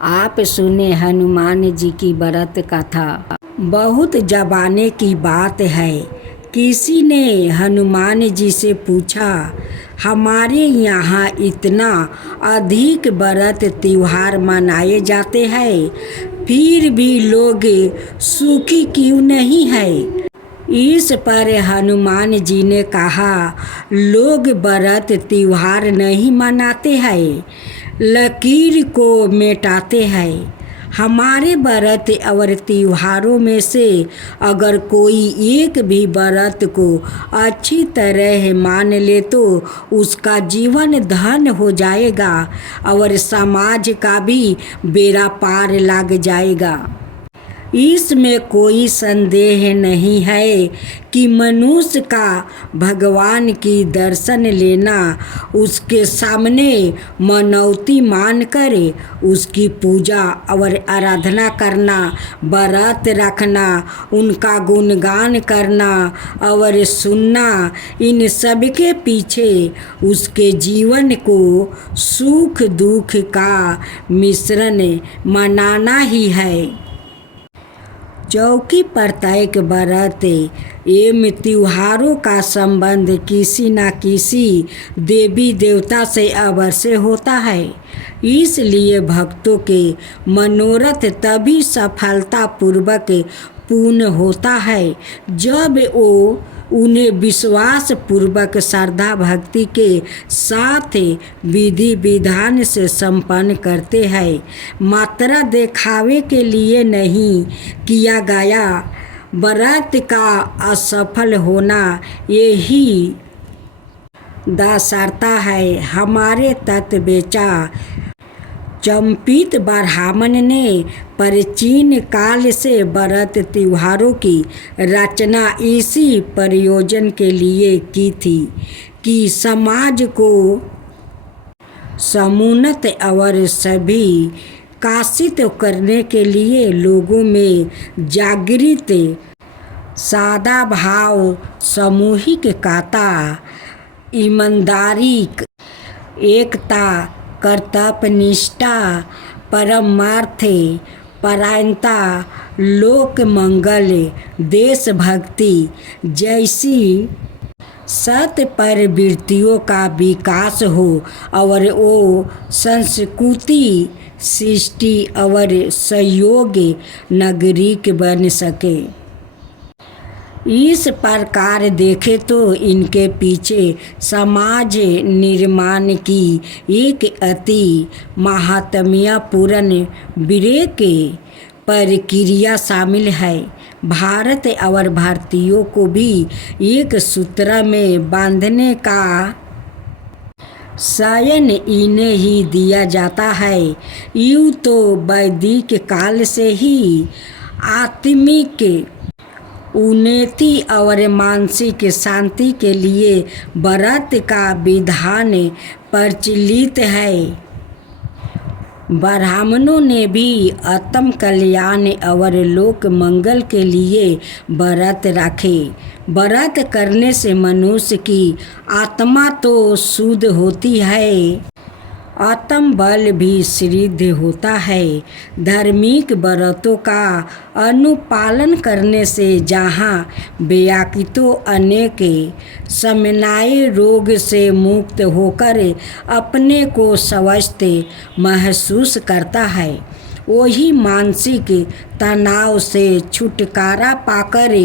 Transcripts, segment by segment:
आप सुने हनुमान जी की व्रत कथा। बहुत जमाने की बात है, किसी ने हनुमान जी से पूछा, हमारे यहाँ इतना अधिक व्रत त्योहार मनाए जाते हैं, फिर भी लोग सुखी क्यों नहीं है। इस पर हनुमान जी ने कहा, लोग व्रत त्योहार नहीं मनाते हैं, लकीर को मिटाते हैं। हमारे व्रत और त्योहारों में से अगर कोई एक भी व्रत को अच्छी तरह मान ले तो उसका जीवन धन हो जाएगा और समाज का भी बेड़ा पार लग जाएगा। इसमें कोई संदेह नहीं है कि मनुष्य का भगवान की दर्शन लेना, उसके सामने मनौती मानकर उसकी पूजा और आराधना करना, व्रत रखना, उनका गुणगान करना और सुनना, इन सब के पीछे उसके जीवन को सुख दुख का मिश्रण मनाना ही है। चौकी प्रत्येक व्रत एवं त्योहारों का संबंध किसी न किसी देवी देवता से अवश्य होता है। इसलिए भक्तों के मनोरथ तभी सफलतापूर्वक पूर्ण होता है जब वो उन्हें विश्वास पूर्वक श्रद्धा भक्ति के साथ विधि विधान से संपन्न करते हैं। मात्रा दिखावे के लिए नहीं किया गया व्रत का असफल होना यही दर्शाता है। हमारे तत्ववेत्ता चंपित ब्राह्मण ने प्राचीन काल से व्रत त्योहारों की रचना इसी प्रयोजन के लिए की थी कि समाज को समुन्नत और सभी काशित करने के लिए लोगों में जागृत सादा भाव, सामूहिकता, ईमानदारी, एकता, कर्तव्यनिष्ठा, परमार्थ परायणता, लोक मंगल, देशभक्ति जैसी सत प्रवृत्तियों का विकास हो और वो संस्कृति, सृष्टि और सहयोग नागरिक बन सके। इस प्रकार देखें तो इनके पीछे समाज निर्माण की एक अति महात्म्यपूर्ण विवेक प्रक्रिया शामिल है। भारत और भारतीयों को भी एक सूत्र में बांधने का शयन इन्हें ही दिया जाता है। यूँ तो वैदिक काल से ही आत्मिक उन्नति और मानसिक शांति के लिए व्रत का विधान प्रचलित है। ब्राह्मणों ने भी आत्म कल्याण और लोक मंगल के लिए व्रत रखे। व्रत करने से मनुष्य की आत्मा तो शुद्ध होती है, आत्म बल भी सिद्ध होता है। धार्मिक व्रतों का अनुपालन करने से जहाँ व्याक्ति अनेक सामान्य रोग से मुक्त होकर अपने को स्वस्थ महसूस करता है, वही मानसिक तनाव से छुटकारा पाकर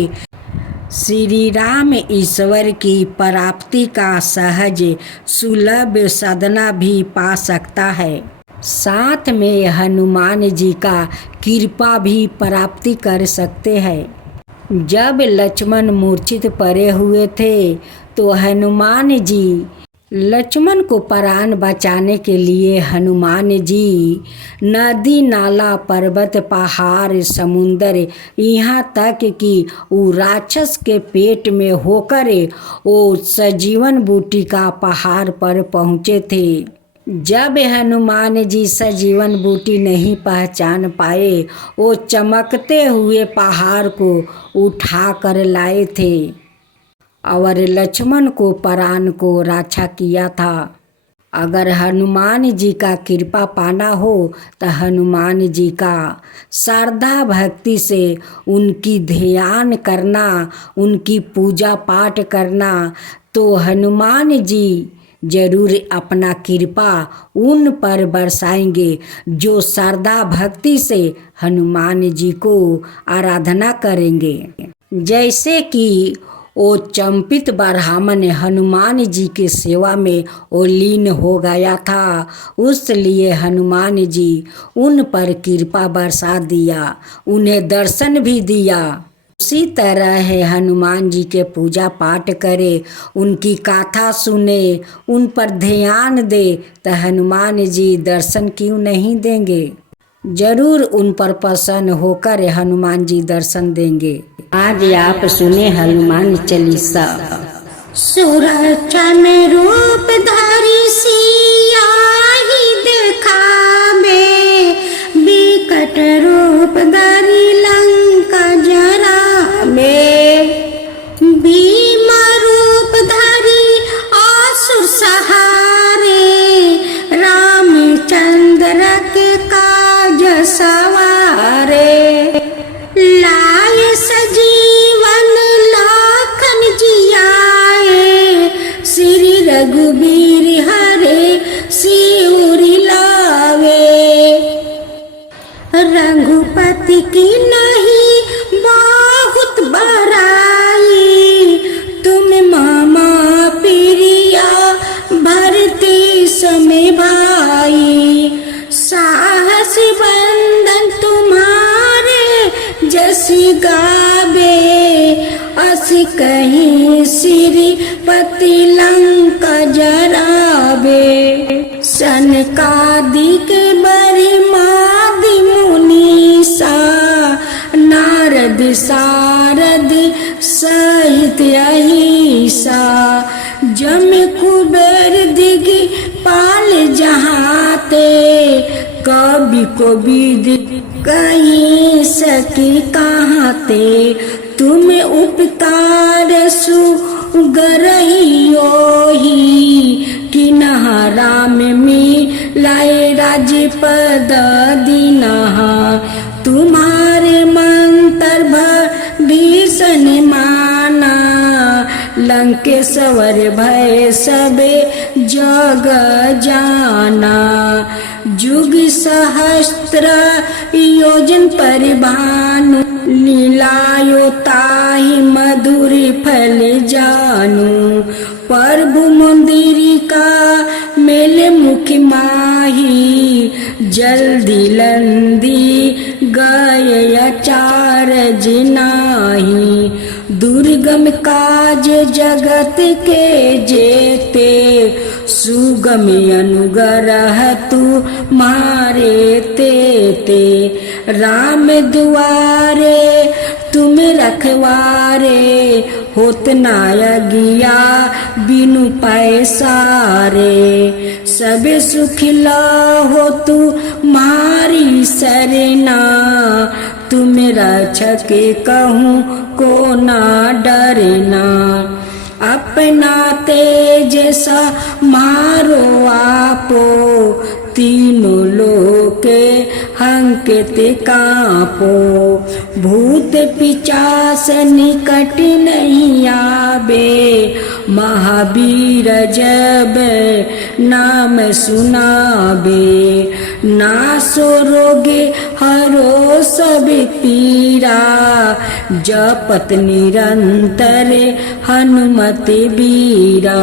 श्री राम ईश्वर की प्राप्ति का सहज सुलभ साधना भी पा सकता है। साथ में हनुमान जी का कृपा भी प्राप्ति कर सकते हैं। जब लक्ष्मण मूर्छित पड़े हुए थे तो हनुमान जी लक्ष्मण को प्राण बचाने के लिए हनुमान जी नदी, नाला, पर्वत, पहाड़, समुंदर, यहाँ तक कि वो राक्षस के पेट में होकर वो सजीवन बूटी का पहाड़ पर पहुँचे थे। जब हनुमान जी सजीवन बूटी नहीं पहचान पाए, वो चमकते हुए पहाड़ को उठा कर लाए थे और लक्ष्मण को प्राण को रक्षा किया था। अगर हनुमान जी का कृपा पाना हो तो हनुमान जी का श्रद्धा भक्ति से उनकी ध्यान करना, उनकी पूजा पाठ करना, तो हनुमान जी जरूर अपना कृपा उन पर बरसाएंगे जो श्रद्धा भक्ति से हनुमान जी को आराधना करेंगे। जैसे कि वो चंपित ब्राह्मण हनुमान जी की सेवा में वो लीन हो गया था, उसलिए हनुमान जी उन पर कृपा बरसा दिया, उन्हें दर्शन भी दिया। उसी तरह है हनुमान जी के पूजा पाठ करे, उनकी गाथा सुने, उन पर ध्यान दे, तो हनुमान जी दर्शन क्यों नहीं देंगे। जरूर उन पर प्रसन्न होकर हनुमान जी दर्शन देंगे। आज आप सुने हनुमान चालीसा। सुरचन रूप धारी सिया ही दिखावे, विकट रूप धरी लंका जरावे, भीम रूप धरी असुर सहारे, रामचंद्र के काज सवारे, लाए सजीवन लाखन जियाए, श्री रघुबीर हरे सिउरि लावे, रघुपति की नहीं बहुत बड़ाई, तुम मामा प्रिया भरते समय भाई, साहस बंदन तुम्हारे जस गावे, अस कहीं श्रीपति लंका जरावे, सनकादिक बरिमादि मुनीसा, नारद सारद सहित अहिसा, जम कुबेर दिगि पाल जहाते, कवि को विद कहीं सकी कहाँ ते, तुम उपकार सुगरहियो ही, कि राम मिलाए राजपद दीनहा, तुम्हारे मंत्र भीषण माना, लंकेश्वर भय सबे जग जाना, जुग सहस्त्र योजन परिभानु, लीलायो ताहि मधुर फल जानू, प्रभु मंदिर का मेले मुख माही, जल्दी लंदी गय अचार जिनाही, दुर्गम काज जगत के जेते, सुगम अनुग्रह तू मारे ते, राम दुआरे तुम रखवारे, होत नायगिया बिनु पैसारे, सब सुख हो तू मारी सरना, तुम रक्षक कहूँ को ना डरना, अपना तेज सा मारो आपो, तीनों लोके हंकित कापो, भूत पिचास निकट नहीं आवे, महावीर जब नाम सुनावे, नासो रोगे हरो सब पीरा, जपत निरंतर हनुमत बीरा,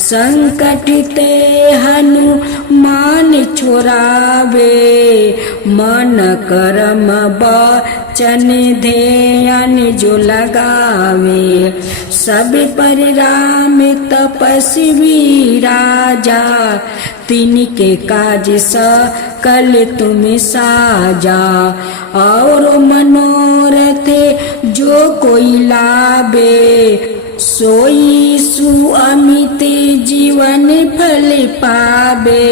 संकट ते हनुमान छोड़ावे, मन कर्म वचन ध्यान जो लगावे, सब पर राम तपस्वी राजा, तिनके काज सकल तुम साजा, और मनोरथ जो कोई लावे, सोई सुअमित जीवन फल पावे,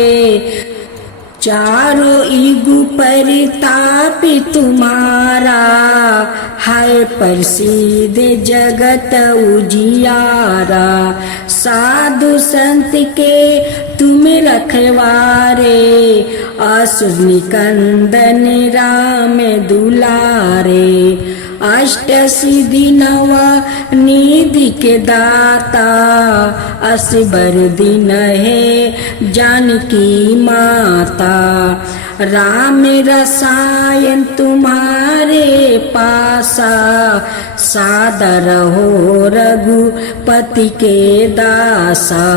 चारों युग परिताप तुम्हारा, है प्रसिद्ध जगत उजियारा, साधु संत के तुम रखवारे, असुर निकंदन राम दुलारे। अष्ट सिद्धि नव निधि के दाता, असबर दिन है जानकी माता। राम रसायन तुम्हारे पासा, सादर हो रघुपति के दासा।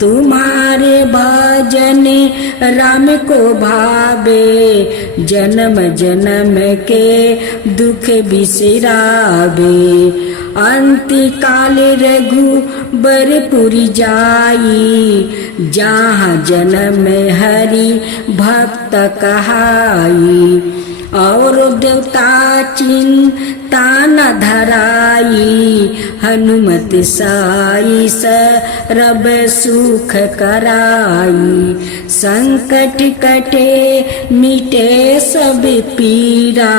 तुम्हारे भजन राम को भावे, जन्म जन्म के दुख बिसरावे। अंति काल रघुबरपुरी जाई, जहाँ जन्म हरि भक्त कहाई। और देवता चिंता न धराई, हनुमत साई सरब सुख कराई। संकट कटे मिटे सब पीरा,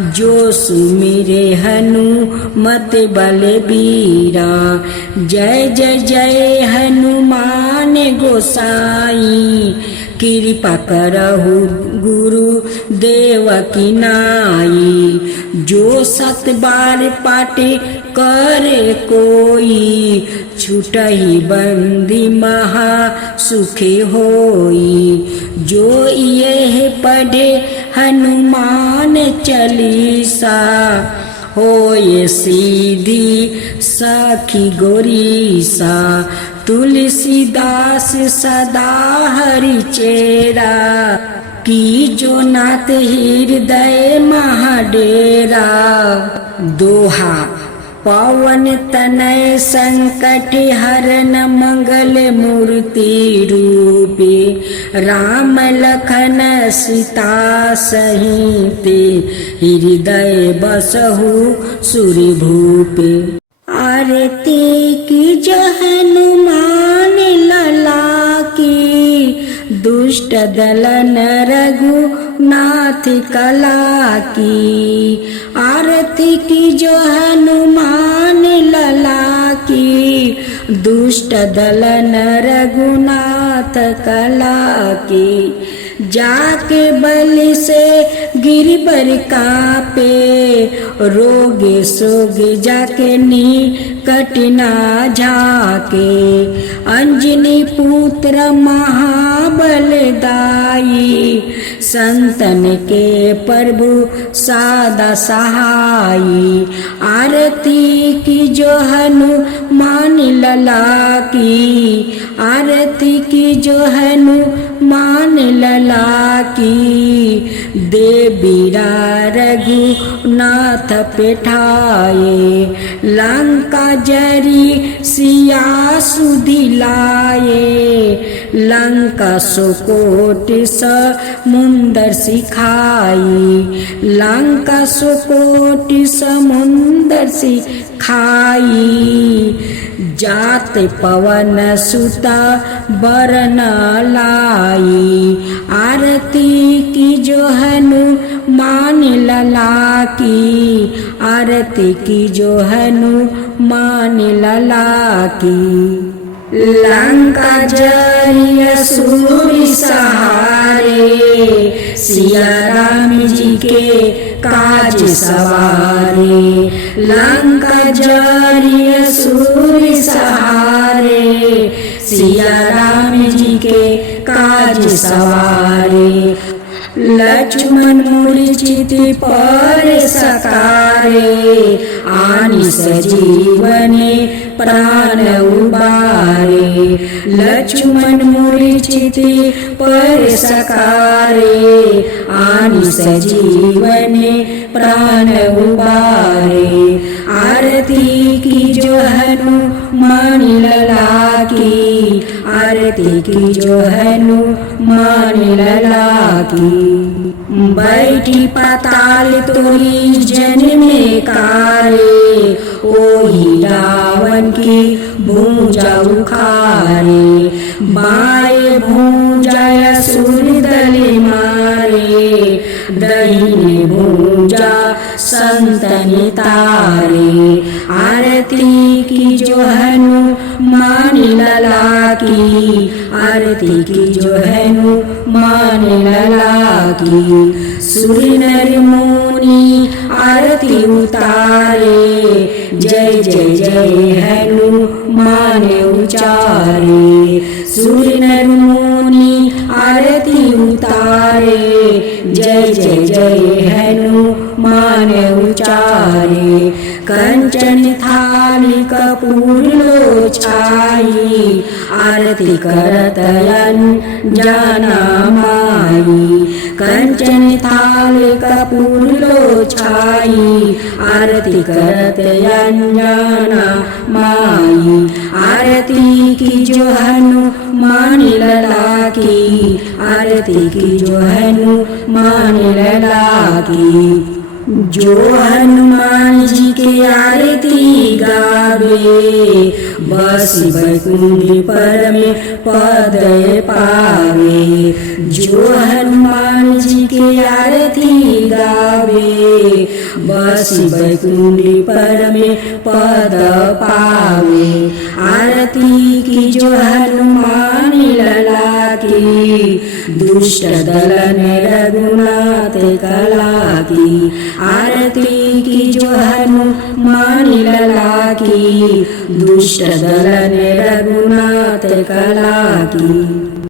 जो सुमिरे हनुमत बलबीरा। जय जय जय हनुमान गोसाई, कृपा करहु गुरु देव की नाई। जो सत बार पाटे करे कोई, छूटहि बंदी महा सुखी होई। जो ये पढ़े हनुमान चालीसा, होए सीधी सखी गोरीसा। तुलसीदास सदा हरि चेरा, की जो नाथ हृदय महाडेरा। दोहा पवन तनय संकट हरन मंगल मूर्ति रूपे। राम लखन सीता सहिते, हृदय बसहु सुर भूपे। आरती की जो हनुमान लला की, दुष्ट दलन रघुनाथ कला की। आरती की जो हनुमान लला की, दुष्ट दलन रघुनाथ कला की। जाके बलि से गिरबर कापे, रोगे सोगे जाके निकट ना झाके। अंजनी पुत्र महाबलदाई, संतन के प्रभु सादा सहाई। आरती की जो हनुमान लला की, आरती की जो हनुमान लला की। देवीरा रघुनाथ पेठाए, लंका जरी सिया सुधिलाए। लंका सुकोट समुंदर सिखाई, लंका सुकोट समुंदर सिखाई। जात पवन सुता बरन लाई, आरती की जो हनुमान लला की। आरती की जो हनुमान लला की। लंका जरी असुर सहारे, सिया राम जी के काज सवारे। लंका जरी असुर सहारे, सिया राम जी के काज सवारे। लक्ष्मण मूर्छित पर सकारे, आनि सजीवने प्राण उबारे। लक्ष्मण मूर्छित पर सकारे, आनि सजीवने प्राण उबारे। आरती की जो हनुमान लला की, आरती की जो हनुमान लला की। बैठी पाताल तोरी जन में कारे, ओही रावण की भूजा उखारे। बाएं भूजा असुर दल मारे, दहिने भूजा संतन तारे। आरती की जो हनुमान लला की, आरती की जो हनुमान लला की। सुर नर मुनि आरती उतारे, जय जय जय हनुमान उचारे। सुर नर मुनि आरती उतारे, जय जय जय हनुमान उचारे। कंचन थाली कपूर लो छाई, आरती करत अंजना माई। कंचन थाली कपूर लो छाई, आरती करत अंजना माई। आरती की जो हनुमान लला की, आरती की जो हनुमान लला की। जो हनुमान जी के आरती गावे, बस बैकुंठ पर में पद पावे। जो हनुमान जी के आरती गावे, बस बैकुंठ पर में पद पावे। आरती की जो हनुमान लला की, दुष्ट दलन रघुनाथ कला की। आरती की जो हनुमान लला की, दुष्ट दलन रघुनाथ कला की।